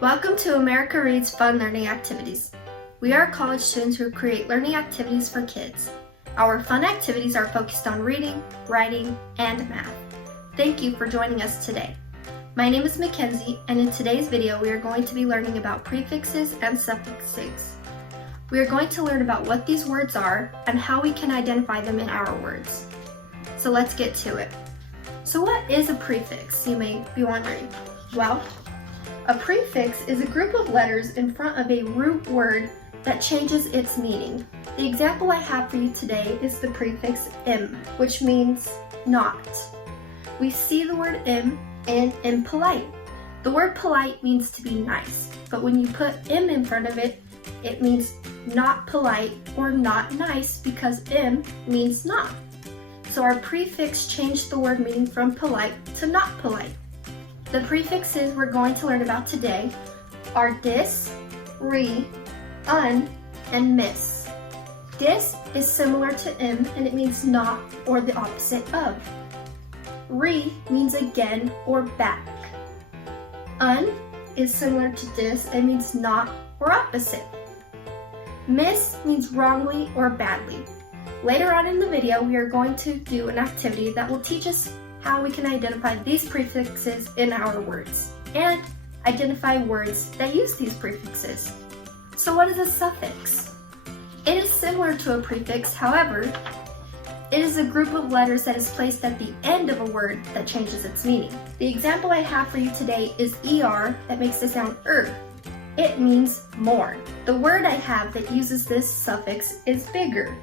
Welcome to America Reads Fun Learning Activities. We are college students who create learning activities for kids. Our fun activities are focused on reading, writing, and math. Thank you for joining us today. My name is Mackenzie, and in today's video we are going to be learning about prefixes and suffixes. We are going to learn about what these words are and how we can identify them in our words. So let's get to it. So what is a prefix, you may be wondering? Well, a prefix is a group of letters in front of a root word that changes its meaning. The example I have for you today is the prefix im, which means not. We see the word im in impolite. The word polite means to be nice, but when you put im in front of it, it means not polite or not nice because im means not. So our prefix changed the word meaning from polite to not polite. The prefixes we're going to learn about today are dis, re, un, and mis. Dis is similar to im and it means not or the opposite of. Re means again or back. Un is similar to dis and means not or opposite. Mis means wrongly or badly. Later on in the video, we are going to do an activity that will teach us how we can identify these prefixes in our words and identify words that use these prefixes. So what is a suffix? It is similar to a prefix, however, it is a group of letters that is placed at the end of a word that changes its meaning. The example I have for you today is er that makes the sound It means more. The word I have that uses this suffix is bigger.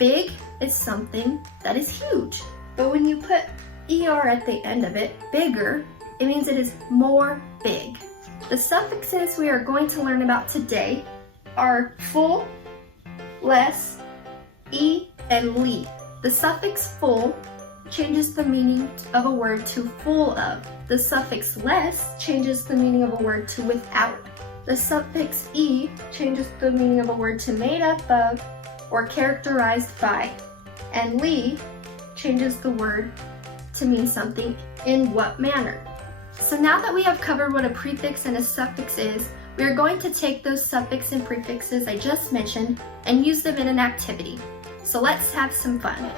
Big is something that is huge, but when you put er at the end of it, bigger, it means it is more big. The suffixes we are going to learn about today are full, less, e, and li. The suffix full changes the meaning of a word to full of. The suffix less changes the meaning of a word to without. The suffix e changes the meaning of a word to made up of or characterized by. And li changes the word to mean something in what manner. So now that we have covered what a prefix and a suffix is, we are going to take those suffix and prefixes I just mentioned and use them in an activity. So let's have some fun.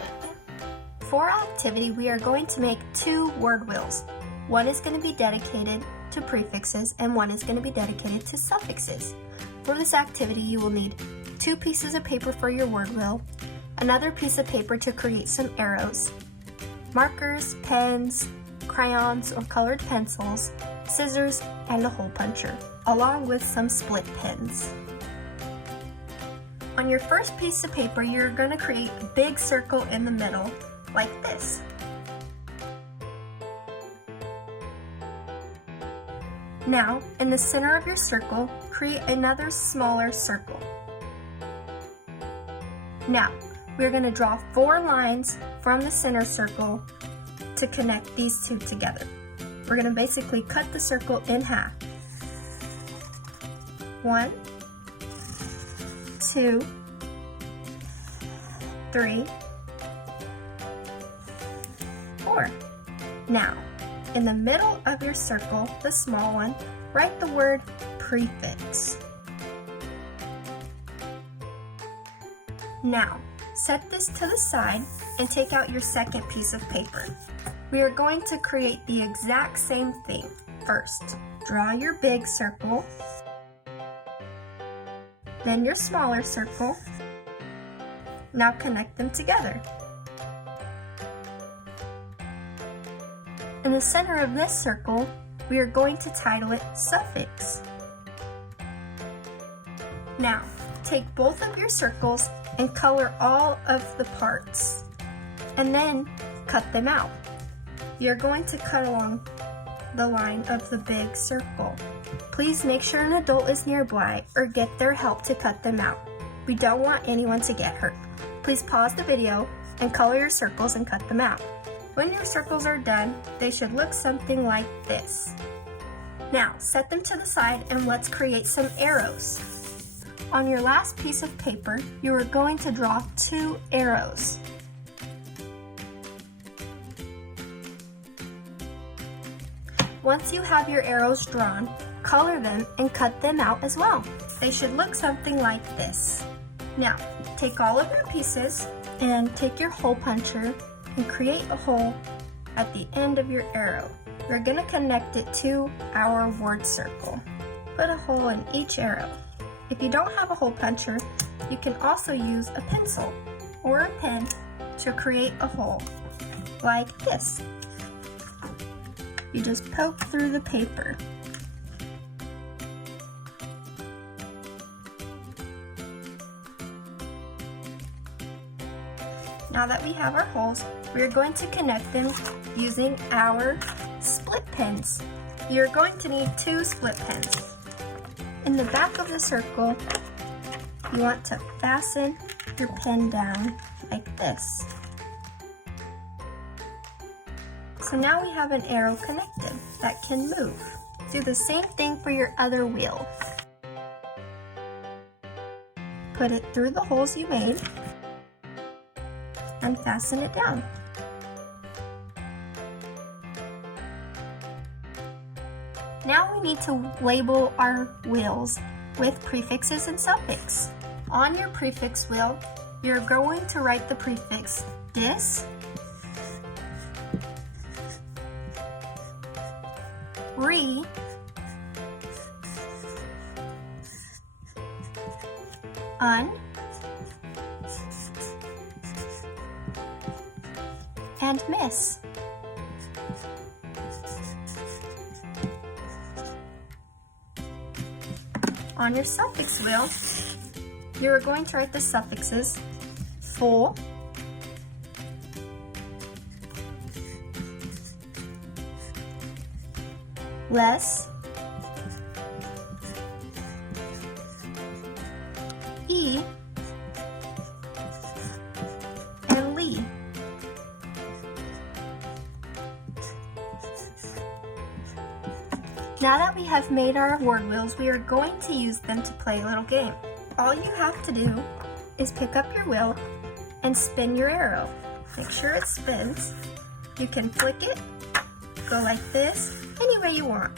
For our activity, we are going to make two word wheels. One is going to be dedicated to prefixes and one is going to be dedicated to suffixes. For this activity, you will need 2 pieces of paper for your word wheel, another piece of paper to create some arrows, markers, pens, crayons or colored pencils, scissors, and a hole puncher, along with some split pens. On your first piece of paper, you're going to create a big circle in the middle, like this. Now, in the center of your circle, create another smaller circle. Now, we're going to draw 4 lines from the center circle to connect these two together. We're going to basically cut the circle in half. 1, 2, 3, 4. Now, in the middle of your circle, the small one, write the word prefix. Now, set this to the side and take out your second piece of paper. We are going to create the exact same thing. First, draw your big circle, then your smaller circle. Now connect them together. In the center of this circle, we are going to title it suffix. Now, take both of your circles and color all of the parts, and then cut them out. You're going to cut along the line of the big circle. Please make sure an adult is nearby or get their help to cut them out. We don't want anyone to get hurt. Please pause the video and color your circles and cut them out. When your circles are done, they should look something like this. Now, set them to the side and let's create some arrows. On your last piece of paper, you are going to draw 2 arrows. Once you have your arrows drawn, color them and cut them out as well. They should look something like this. Now, take all of your pieces and take your hole puncher and create a hole at the end of your arrow. We're going to connect it to our word circle. Put a hole in each arrow. If you don't have a hole puncher, you can also use a pencil or a pen to create a hole like this. You just poke through the paper. Now that we have our holes, we're going to connect them using our split pins. You're going to need 2 split pins. In the back of the circle, you want to fasten your pin down like this. So now we have an arrow connected that can move. Do the same thing for your other wheel. Put it through the holes you made and fasten it down. Now we need to label our wheels with prefixes and suffixes. On your prefix wheel, you're going to write the prefix dis, re, un, and miss. On your suffix wheel, you're going to write the suffixes full, less, e, and ly. Now that we have made our word wheels, we are going to use them to play a little game. All you have to do is pick up your wheel and spin your arrow. Make sure it spins. You can flick it, go like this, any way you want.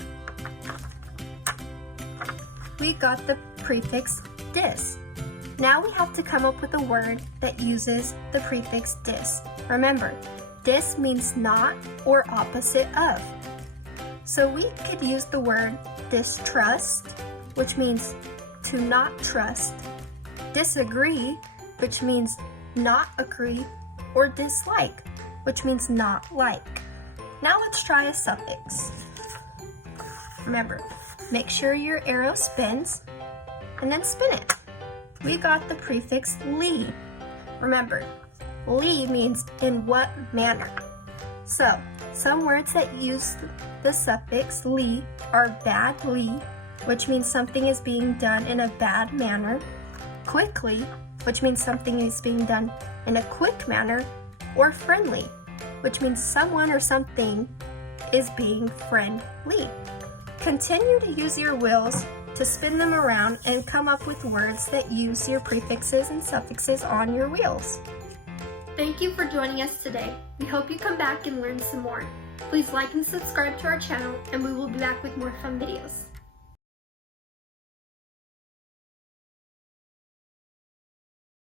We got the prefix dis. Now we have to come up with a word that uses the prefix dis. Remember, dis means not or opposite of. So we could use the word distrust, which means to not trust, disagree, which means not agree, or dislike, which means not like. Now let's try a suffix. Remember, make sure your arrow spins and then spin it. We got the prefix ly. Remember, ly means in what manner. So, some words that use the suffix ly are badly, which means something is being done in a bad manner, quickly, which means something is being done in a quick manner, or friendly, which means someone or something is being friendly. Continue to use your wheels to spin them around and come up with words that use your prefixes and suffixes on your wheels. Thank you for joining us today. We hope you come back and learn some more. Please like and subscribe to our channel, and we will be back with more fun videos.